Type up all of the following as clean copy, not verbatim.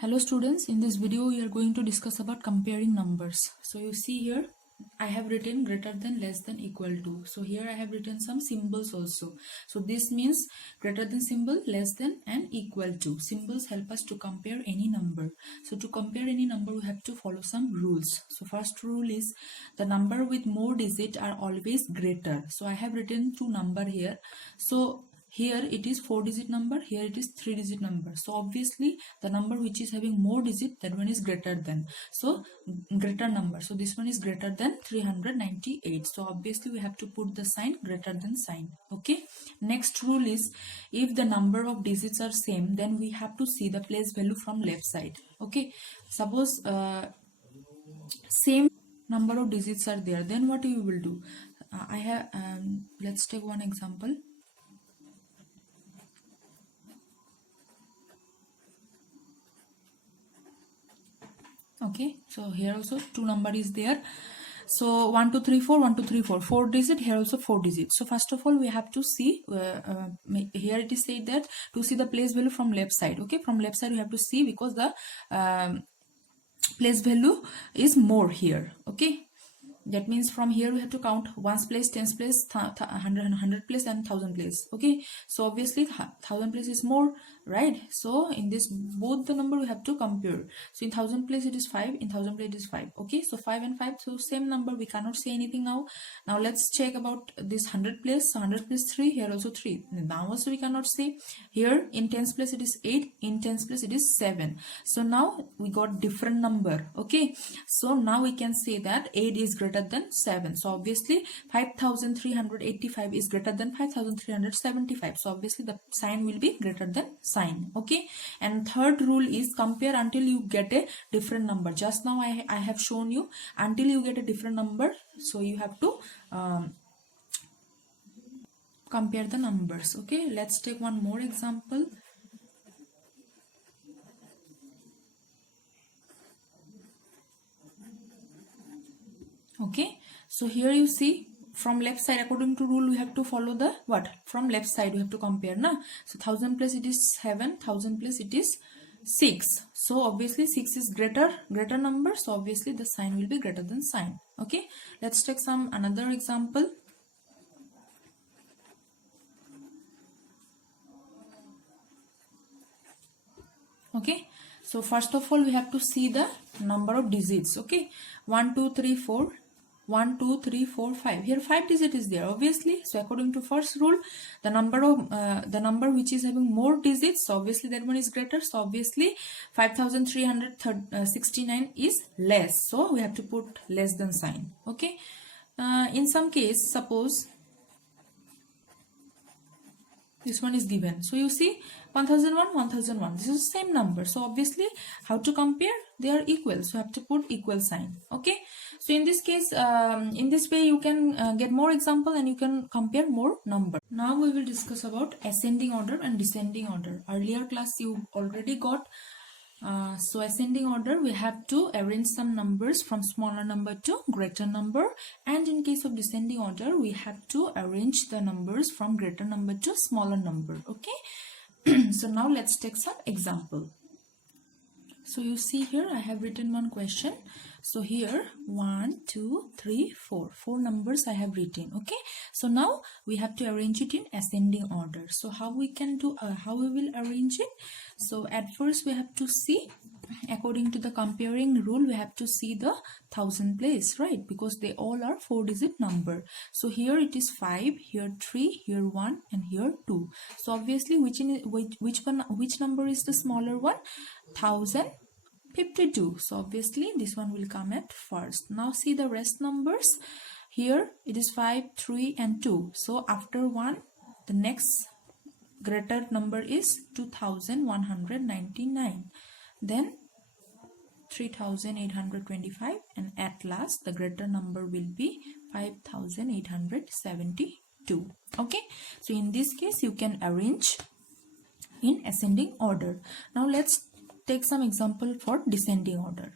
Hello students, in this video we are going to discuss about comparing numbers. So you see here I have written greater than, less than, equal to. So here I have written some symbols also. So this means greater than symbol, less than and equal to. Symbols help us to compare any number. So to compare any number we have to follow some rules. So first rule is the number with more digits are always greater. So I have written two number here. So here it is 4-digit number, here it is 3-digit number. So obviously the number which is having more digit, that one is greater than. So greater number. So this one is greater than 398. So obviously we have to put the sign greater than sign. Okay. Next rule is if the number of digits are same, then we have to see the place value from left side. Okay. Suppose same number of digits are there, then what you will do? Let's take one example. Okay, so here also two number is there. So 1 2 3 4 1 2 3 4 4 digit, here also 4 digits. So first of all we have to see here it is said that to see the place value from left side. Okay, from left side we have to see because the place value is more here. Okay, that means from here we have to count ones place, tens place, 100 place and 1000 place. Okay, so obviously 1000 place is more, right? So in this both the number we have to compare. So in 1000 place it is 5, in 1000 place it is 5. Okay, so 5 and 5, so same number, we cannot say anything now. Now let's check about this 100 place. So 100 place 3, here also 3. Now also we cannot say. Here in tens place it is 8, in tens place it is 7. So now we got different number. Okay, so now we can say that 8 is greater than 7. So obviously 5385 is greater than 5375. So obviously the sign will be greater than sign. Okay, and third rule is compare until you get a different number. Just now I have shown you until you get a different number. So you have to compare the numbers. Okay, let's take one more example. Okay, so here you see from left side, according to rule we have to follow the what? From left side we have to compare, na? So 1000 place it is 7, 1000 place it is 6. So obviously 6 is greater number, so obviously the sign will be greater than sign. Okay, let's take some another example. Okay, so first of all we have to see the number of digits. Okay, 1 2 3 4 1 2 3 4 5. Here 5 digit is there obviously. So according to first rule, the number which is having more digits, so obviously that one is greater. So obviously 5369 is less, so we have to put less than sign. Okay, in some case suppose this one is given, so you see 1001 1001, this is the same number. So obviously how to compare? They are equal, so you have to put equal sign. Okay, so in this case in this way you can get more example and you can compare more number. Now we will discuss about ascending order and descending order. Earlier class you already got. So ascending order, we have to arrange some numbers from smaller number to greater number, and in case of descending order we have to arrange the numbers from greater number to smaller number. Okay, so now let's take some example. So you see here I have written one question. So here 1 2 3 4 numbers I have written. Okay, so now we have to arrange it in ascending order. So how we can do how we will arrange it? So at first we have to see, according to the comparing rule, we have to see the 1000 place, right? Because they all are 4-digit number. So here it is 5, here 3, here 1 and here 2. So obviously which number is the smaller one? 1052. So obviously this one will come at first. Now see the rest numbers. Here it is 5, 3 and 2. So after 1 the next greater number is 2199, then 3825, and at last the greater number will be 5872. Okay, so in this case you can arrange in ascending order. Now let's take some example for descending order.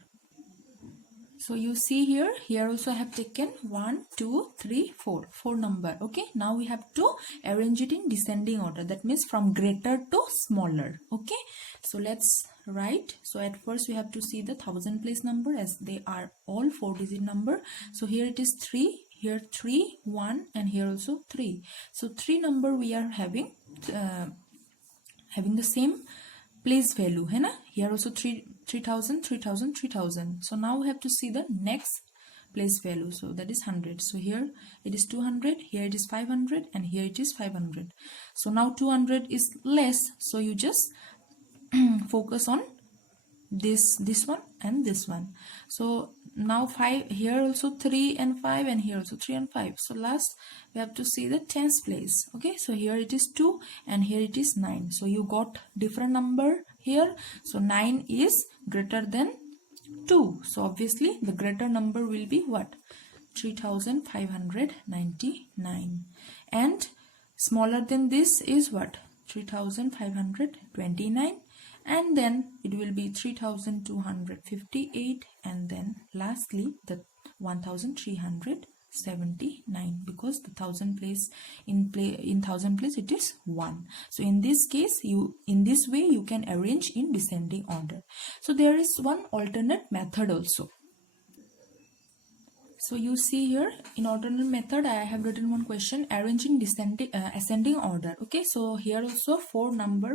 So you see here also I have taken 1 2 3 4 number. Okay, now we have to arrange it in descending order, that means from greater to smaller. Okay, so let's write. So at first we have to see the thousand place number, as they are all 4-digit number. So here it is 3, here 3, 1, and here also 3. So 3 number we are having the same place value, है ना? Here also 3000, 3000, 3000. So now we have to see the next place value, so that is 100. So here it is 200, here it is 500, and here it is 500. So now 200 is less, so you just focus on this one and this one. So now 5, here also 3 and 5, and here also 3 and 5. So last we have to see the tens place. Okay, so here it is 2 and here it is 9. So you got different number here. So 9 is greater than 2. So obviously the greater number will be what? 3599. And smaller than this is what? 3529. And then it will be 3258, and then lastly the 1379, because the thousand place in thousand place it is 1. So in this case, in this way you can arrange in descending order. So there is one alternate method also. So you see here, in alternate method I have written one question, arranging ascending order. Okay, so here also 4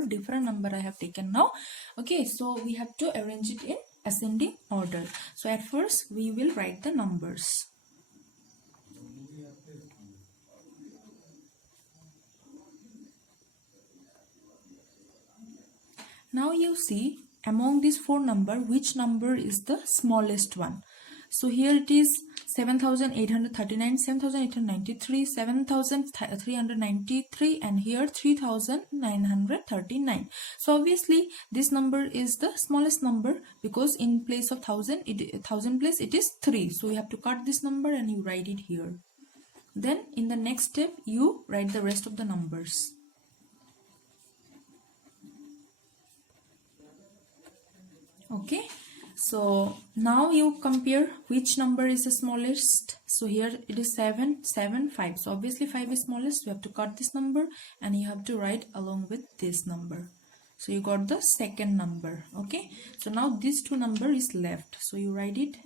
different number I have taken now. Okay, so we have to arrange it in ascending order. So at first we will write the numbers. Now you see, among these 4 number, which number is the smallest one. So here it is 7839, 7893, 7393, and here 3939. So obviously this number is the smallest number, because in place of thousand place it is 3. So you have to cut this number and you write it here. Then in the next step you write the rest of the numbers. Okay. So now you compare which number is the smallest. So here it is 7, 7, 5. So obviously 5 is smallest. You have to cut this number and you have to write along with this number. So you got the second number. Okay. So now this 2 number is left. So you write it.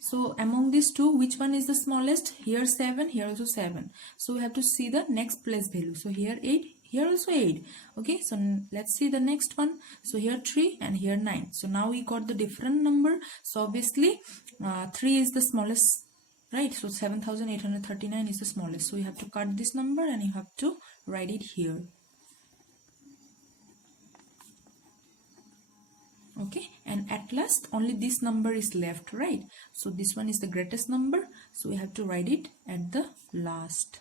So among these 2, which one is the smallest? Here 7, here also 7. So we have to see the next place value. So here 8. Here also 8. Okay, so let's see the next one. So here 3 and here 9. So now we got the different number. So obviously 3 is the smallest, right? So 7839 is the smallest. So you have to cut this number and you have to write it here. Okay, and at last only this number is left, right? So this one is the greatest number. So we have to write it at the last.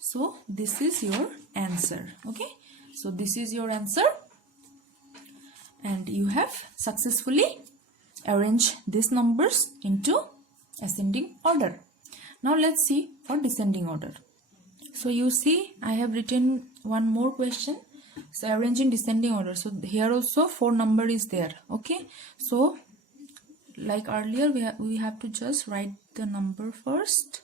So this is your answer. Okay, so this is your answer, and you have successfully arranged these numbers into ascending order. Now let's see for descending order. So you see I have written one more question. So arranging descending order. So here also 4 number is there. Okay, so like earlier we have to just write the number first.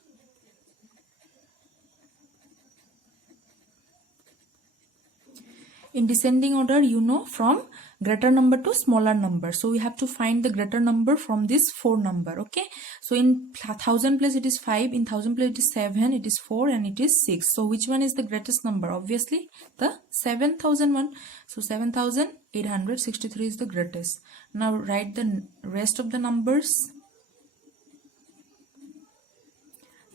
In descending order, you know, from greater number to smaller number. So we have to find the greater number from this 4 number. Okay. So in 1000 place it is 5, in 1000 place it is 7, it is 4, and it is 6. So which one is the greatest number? Obviously the 7001. So 7863 is the greatest. Now write the rest of the numbers.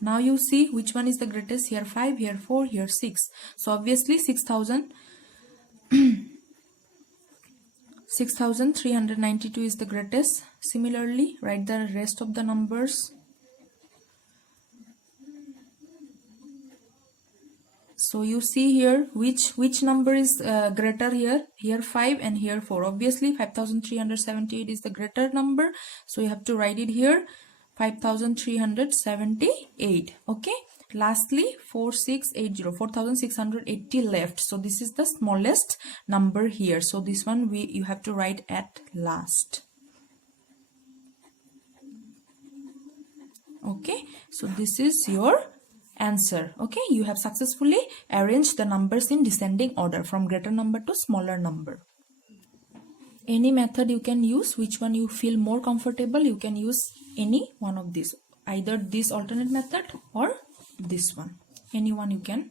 Now you see which one is the greatest. Here 5, here 4, here 6. So obviously 6392 is the greatest. Similarly, write the rest of the numbers. So you see here which number is greater here. Here 5 and here 4. Obviously 5378 is the greater number. So you have to write it here. 5378. Okay. Lastly 4680 left. So this is the smallest number here. So this one you have to write at last. Okay, so this is your answer. Okay, you have successfully arranged the numbers in descending order from greater number to smaller number. Any method you can use, which one you feel more comfortable, you can use any one of these, either this alternate method or this one, any one you can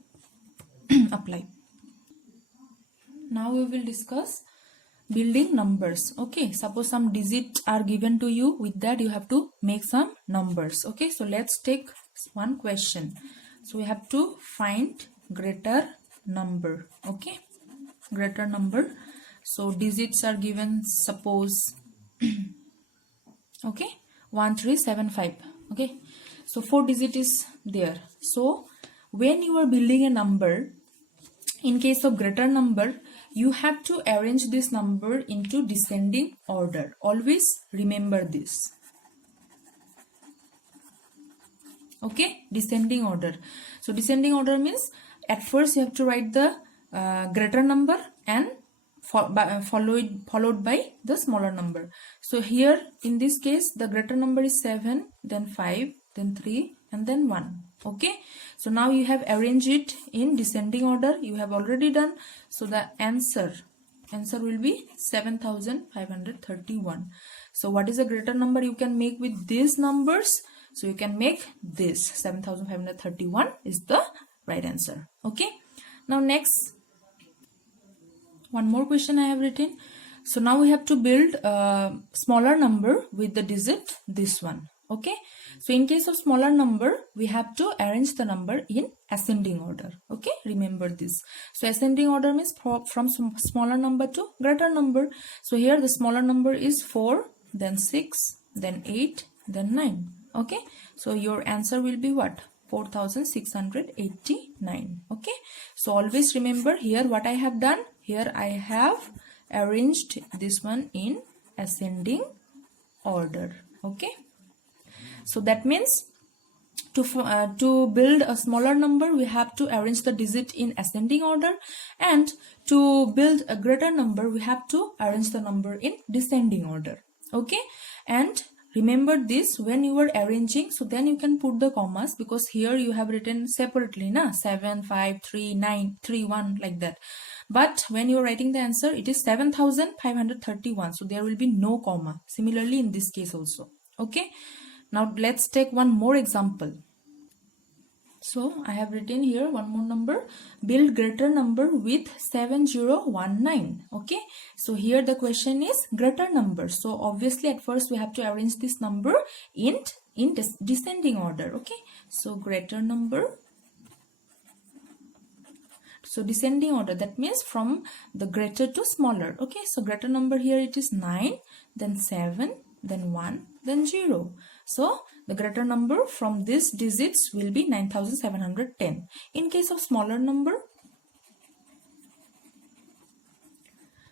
apply. Now we will discuss building numbers. Okay, suppose some digits are given to you, with that you have to make some numbers. Okay, so let's take one question. So we have to find greater number. Okay, greater number. So digits are given, suppose okay, 1375. Okay, so 4 digit is there. So when you are building a number, in case of greater number, you have to arrange this number into descending order. Always remember this. Okay, descending order. So descending order means at first you have to write the greater number and followed by the smaller number. So here in this case the greater number is 7, then 5, then 3, and then 1. Okay, so now you have arranged it in descending order. You have already done. So the answer will be 7531. So what is a greater number you can make with these numbers? So you can make this 7531 is the right answer. Okay, now next, one more question I have written. So now we have to build a smaller number with the digit this one. Okay, so in case of smaller number, we have to arrange the number in ascending order. Okay, remember this. So ascending order means from smaller number to greater number. So here the smaller number is 4, then 6, then 8, then 9. Okay, so your answer will be what? 4689. Okay, so always remember here what I have done. Here I have arranged this one in ascending order. Okay, so that means to build a smaller number, we have to arrange the digit in ascending order, and to build a greater number, we have to arrange the number in descending order. Okay, and remember this when you are arranging, so then you can put the commas, because here you have written separately, na, 7, 5, 3, 9, 3, 1, like that. But when you are writing the answer, it is 7531. So there will be no comma. Similarly in this case also. Okay. Now let's take one more example. So I have written here one more number. Build greater number with 7019. Okay. So here the question is greater number. So obviously at first we have to arrange this number in descending order. Okay. So greater number. So descending order, that means from the greater to smaller. Okay. So greater number here it is 9, then 7, then 1, then 0. So the greater number from these digits will be 9710. In case of smaller number,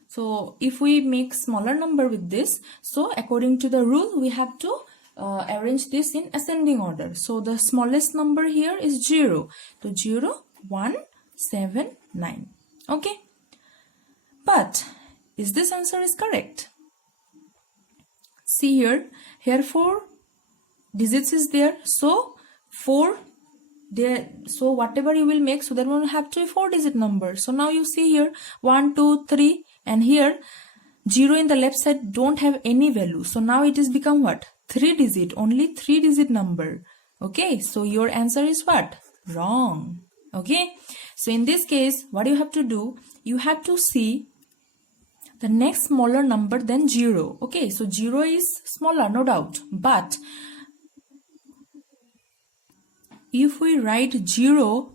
so if we make smaller number with this, so according to the rule we have to arrange this in ascending order. So the smallest number here is 0. So 0, 1, 7, 9. Okay. But is this answer is correct? See here 4 digits is there, so 4 there, so whatever you will make, so that will have to be 4 digit number. So now you see here 1, 2, 3, and here 0 in the left side don't have any value. So now it is become what? 3 digit, only 3 digit number. Okay, so your answer is what? Wrong. Okay, so in this case what you have to do, you have to see the next smaller number than 0. Okay, so 0 is smaller, no doubt, but if we write 0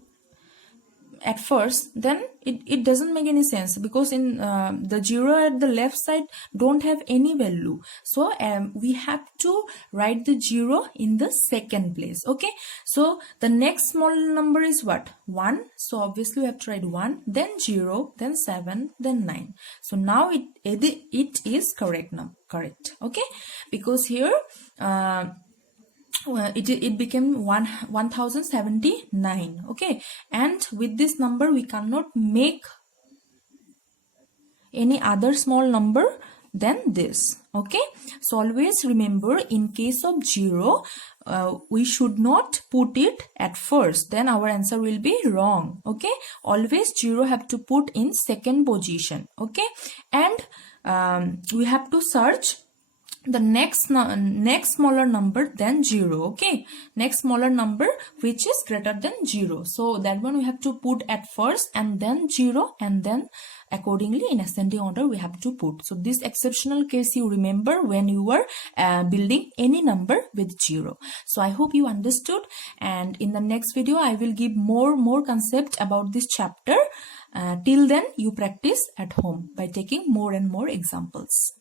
at first, then it doesn't make any sense, because in the 0 at the left side don't have any value. So we have to write the 0 in the second place. Okay, so the next small number is what? 1. So obviously we have to write 1, then 0, then 7, then 9. So now it is correct now, correct. Okay, because here it became 1079. Okay, and with this number we cannot make any other small number then this. Okay, so always remember, in case of 0, we should not put it at first, then our answer will be wrong. Okay, always 0 have to put in second position. Okay, and we have to search the next smaller number than 0. Okay, next smaller number which is greater than 0, so that one we have to put at first, and then 0, and then accordingly in ascending order we have to put. So this exceptional case you remember when you were building any number with 0. So I hope you understood, and in the next video I will give more concept about this chapter. Till then, you practice at home by taking more and more examples.